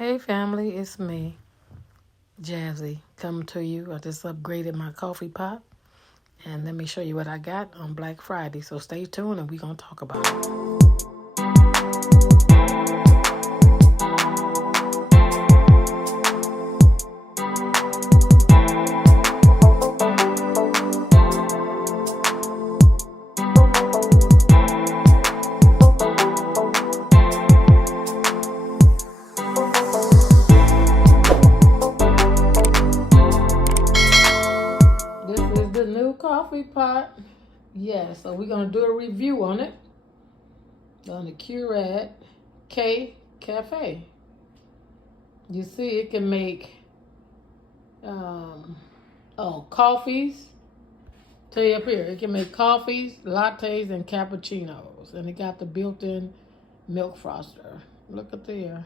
Hey family, it's me, Jazzy, coming to you. I just upgraded my coffee pot, and let me show you what I got on Black Friday. So stay tuned and we're going to talk about it. This is the new coffee pot. Yeah, so we're going to do a review on it. On the KEURIG K-cafe. You see it can make coffees. Tell you up here, it can make coffees, lattes, and cappuccinos. And it got the built-in milk froster. Look at there.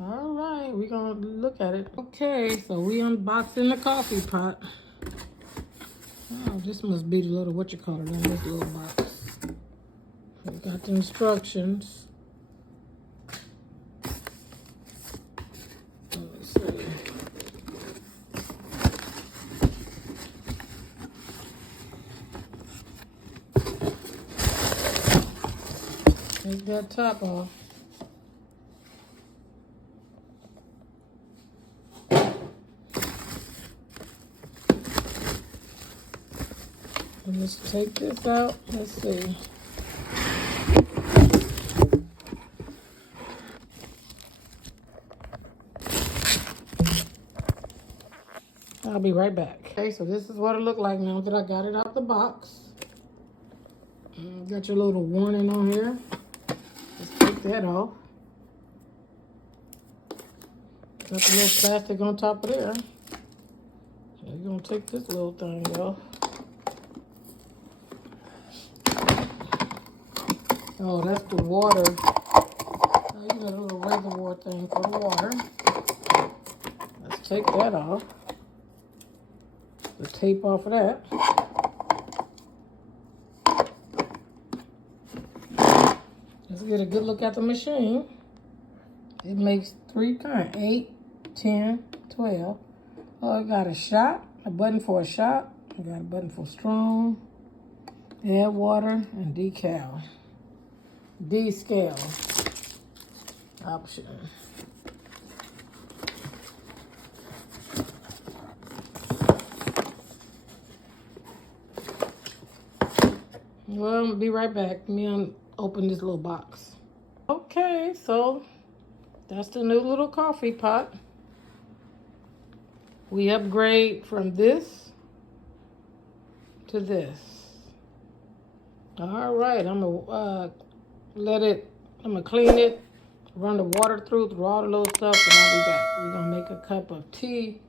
All right, we're going to look at it. Okay, so we unboxing the coffee pot. Oh, this must be the little, what you call it, in this little box. We got the instructions. Let's see. Take that top off. And let's take this out. Let's see. I'll be right back. Okay, so this is what it looked like now that I got it out the box. Got your little warning on here. Let's take that off. Got the little plastic on top of there. So you're gonna take this little thing off. Oh, that's the water. You know, the little reservoir thing for the water. Let's take that off. The tape off of that. Let's get a good look at the machine. It makes 3 kinds, 8, 10, 12. Oh, it got a shot, a button for a shot. I got a button for strong, add water, and decal. D-scale option. Well, I'll be right back. Let me open this little box. Okay, so that's the new little coffee pot. We upgrade from this to this. All right, I'm gonna I'm gonna clean it, run the water through all the little stuff, and I'll be back. We're gonna make a cup of tea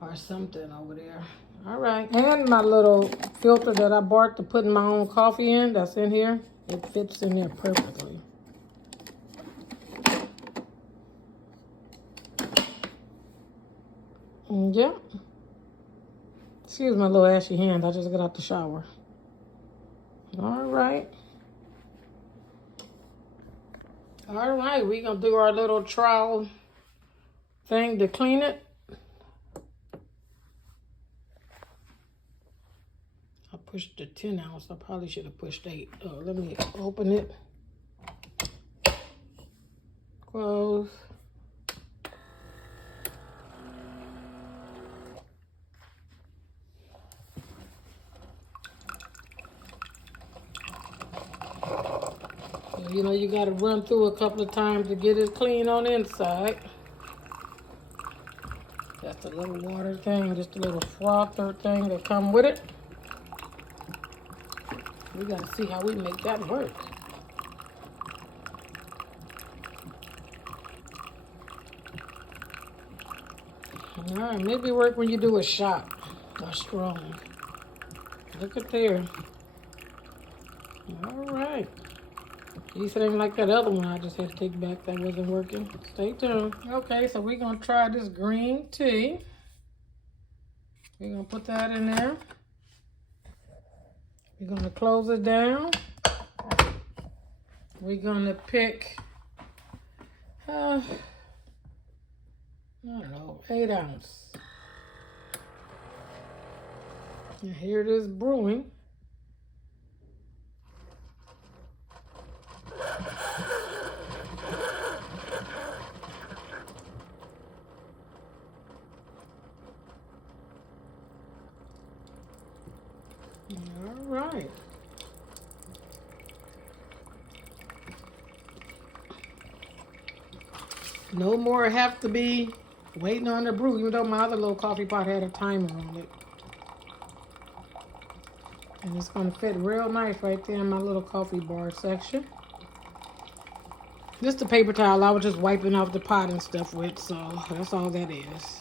or something over there. All right, and my little filter that I bought to put my own coffee in, that's in here. It fits in there perfectly. Yeah. Excuse my little ashy hand. I just got out the shower. All right. All right, we're going to do our little trowel thing to clean it. I pushed the 10 ounce. I probably should have pushed 8. Let me open it. Close. You know, you got to run through a couple of times to get it clean on the inside. That's the little water thing, just a little frother thing that come with it. We got to see how we make that work. All right, maybe work when you do a shot or strong. Look at there. All right. At least it ain't like that other one I just had to take back that wasn't working. Stay tuned. Okay, so we're going to try this green tea. We're going to put that in there. We're going to close it down. We're going to pick I don't know, 8 ounce. And here it is brewing. All right. No more have to be waiting on the brew, even though my other little coffee pot had a timer on it. And it's going to fit real nice right there in my little coffee bar section. This is the paper towel I was just wiping off the pot and stuff with, so that's all that is.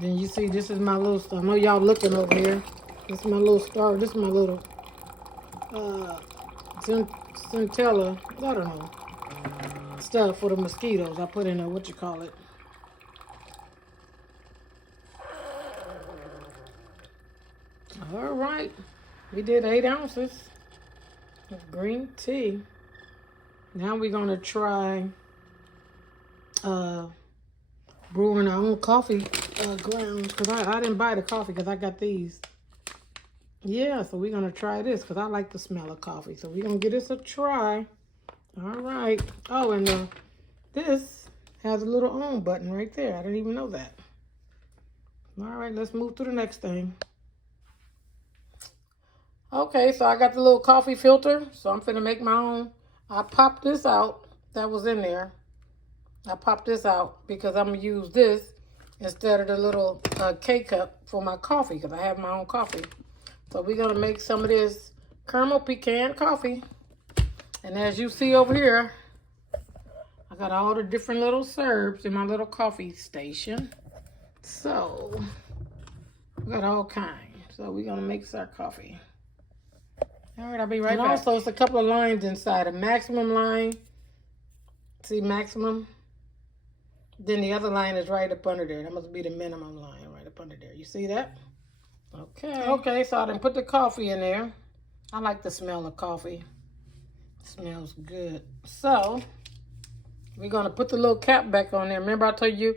Then you see this is my little stuff. I know y'all looking over here. This is my little star. This is my little centella, I don't know, stuff for the mosquitoes. I put in a, what you call it. All right, we did 8 ounces of green tea. Now we're gonna try brewing our own coffee grounds, because I didn't buy the coffee because I got these. Yeah, so we're gonna try this because I like the smell of coffee. So we're gonna give this a try. All right. Oh, and this has a little on button right there. I didn't even know that. All right, let's move to the next thing. Okay, so I got the little coffee filter, so I'm finna make my own. I popped this out that was in there. I popped this out because I'm gonna use this instead of the little K-cup for my coffee, because I have my own coffee. So we're gonna make some of this caramel pecan coffee. And as you see over here, I got all the different little serbs in my little coffee station. So we got all kinds. So we're gonna mix our coffee. All right, I'll be right back. And also, it's a couple of lines inside. A maximum line. See, maximum. Then the other line is right up under there. That must be the minimum line right up under there. You see that? Okay. Okay, so I done put the coffee in there. I like the smell of coffee. It smells good. So, we're going to put the little cap back on there. Remember I told you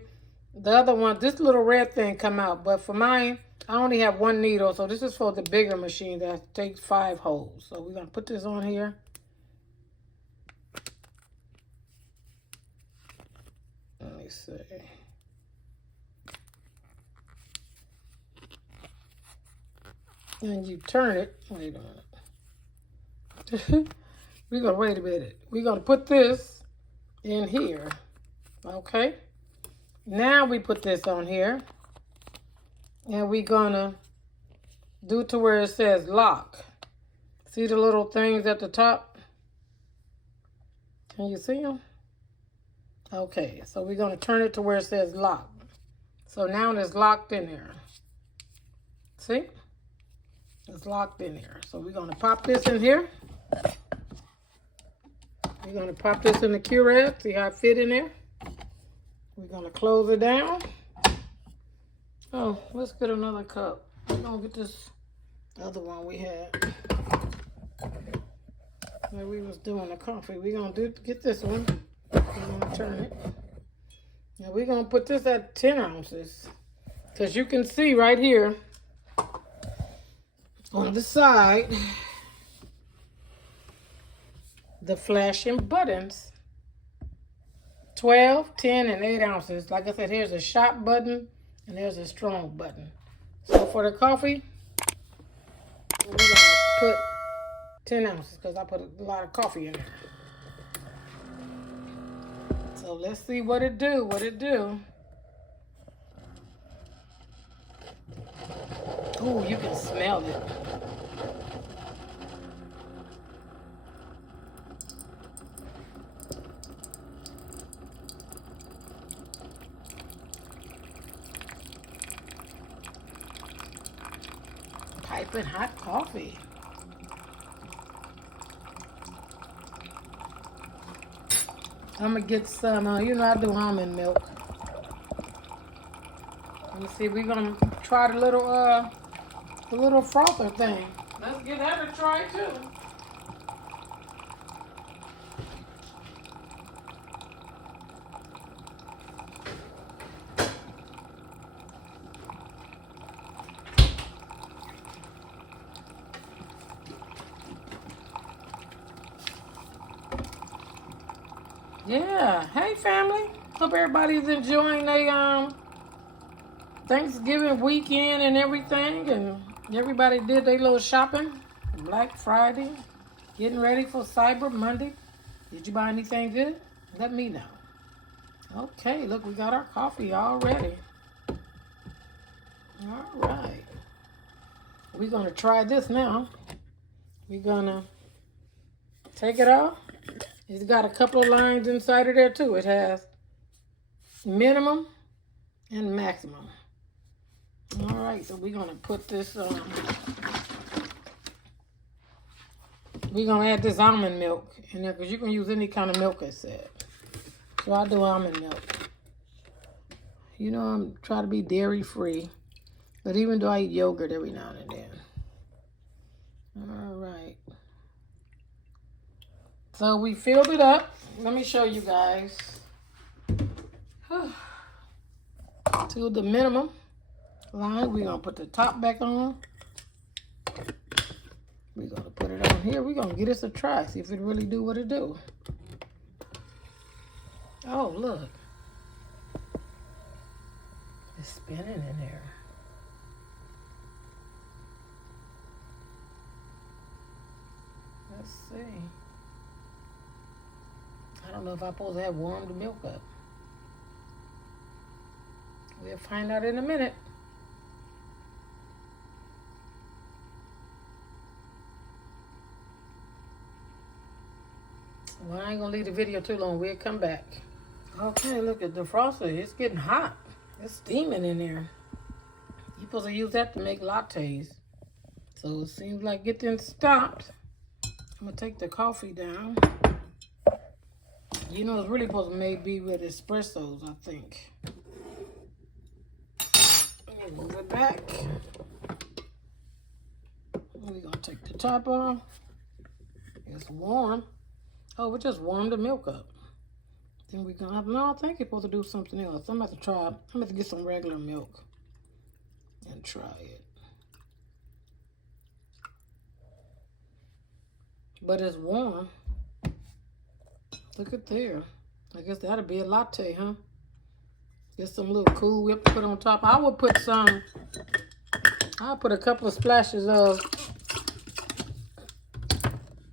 the other one, this little red thing come out. But for mine, I only have 1 needle. So this is for the bigger machine that takes 5 holes. So we're going to put this on here. Let me see. And you turn it. Wait a minute. We're going to wait a minute. We're going to put this in here. Okay. Now we put this on here. And we're going to do to where it says lock. See the little things at the top? Can you see them? Okay, so we're going to turn it to where it says lock. So now it's locked in there. See? It's locked in here. So we're going to pop this in here. We're going to pop this in the Keurig. See how it fit in there? We're going to close it down. Oh, let's get another cup. We're going to get this other one we had. Where we was doing the coffee. We're going to get this one. We're going to turn it. Now we're going to put this at 10 ounces. Because you can see right here on the side the flashing buttons. 12, 10, and 8 ounces. Like I said, here's a shop button and there's a strong button. So for the coffee, we're going to put 10 ounces because I put a lot of coffee in there. So let's see what it do. Oh, you can smell it. Piping hot coffee. I'm gonna get some, you know I do almond milk. Let me see, we're gonna try the little frother thing. Let's give that a try too. Yeah. Hey, family. Hope everybody's enjoying their Thanksgiving weekend and everything, and everybody did their little shopping. Black Friday, getting ready for Cyber Monday. Did you buy anything good? Let me know. Okay, look, we got our coffee all ready. All right. We're going to try this now. We're going to take it off. It's got a couple of lines inside of there, too. It has minimum and maximum. All right, so we're going to put this, we're going to add this almond milk in there because you can use any kind of milk, it said. So I do almond milk. You know, I'm trying to be dairy free, but even though I eat yogurt every now and then. All right. So we filled it up. Let me show you guys. To the minimum line, we're going to put the top back on. We're going to put it on here. We're going to give this a try, see if it really do what it do. Oh, look. It's spinning in there. Let's see. I don't know if I'm supposed to have warmed the milk up. We'll find out in a minute. Well, I ain't gonna leave the video too long. We'll come back. Okay, look at the frosting. It's getting hot. It's steaming in there. You're supposed to use that to make lattes. So it seems like getting stopped. I'm gonna take the coffee down. You know, it's really supposed to be with espressos, I think. Let me move it back. We're gonna take the top off. It's warm. Oh, we just warmed the milk up. Then we're gonna, no, I think you're supposed to do something else. I'm about to try, I'm about to get some regular milk and try it. But it's warm. Look at there. I guess that'll be a latte, huh? Get some little Cool Whip to put on top. I would put some, I'll put a couple of splashes of,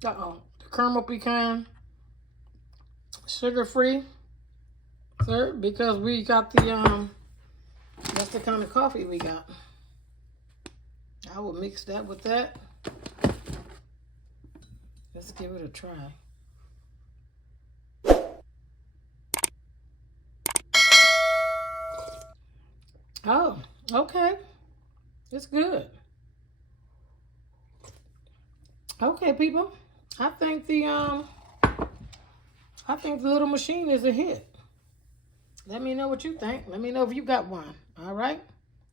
the caramel pecan, sugar-free, sir, because we got the, that's the kind of coffee we got. I will mix that with that. Let's give it a try. Oh, okay. It's good. Okay, people. I think the little machine is a hit. Let me know what you think. Let me know if you got one. All right.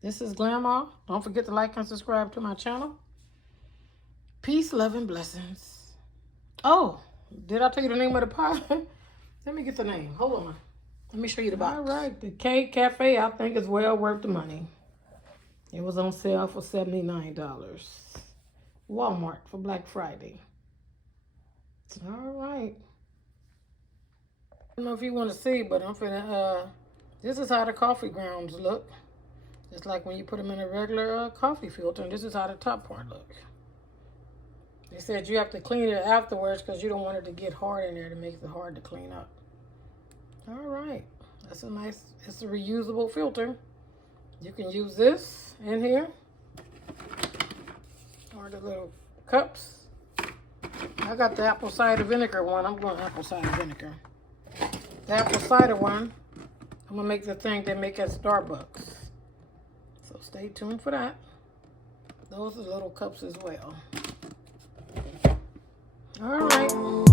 This is Grandma. Don't forget to like and subscribe to my channel. Peace, love, and blessings. Oh, did I tell you the name of the pie? Let me get the name. Hold on. Let me show you the box. All right, the K-cafe, I think is well worth the money. It was on sale for $79. Walmart for Black Friday. All right. I don't know if you want to see, but I'm finna, this is how the coffee grounds look. It's like when you put them in a regular coffee filter, and this is how the top part looks. They said you have to clean it afterwards because you don't want it to get hard in there to make it hard to clean up. All right, that's a nice, it's a reusable filter. You can use this in here, or the little cups. I got the apple cider vinegar one. I'm going apple cider vinegar. The apple cider one, I'm gonna make the thing they make at Starbucks. So stay tuned for that. Those are little cups as well. All right.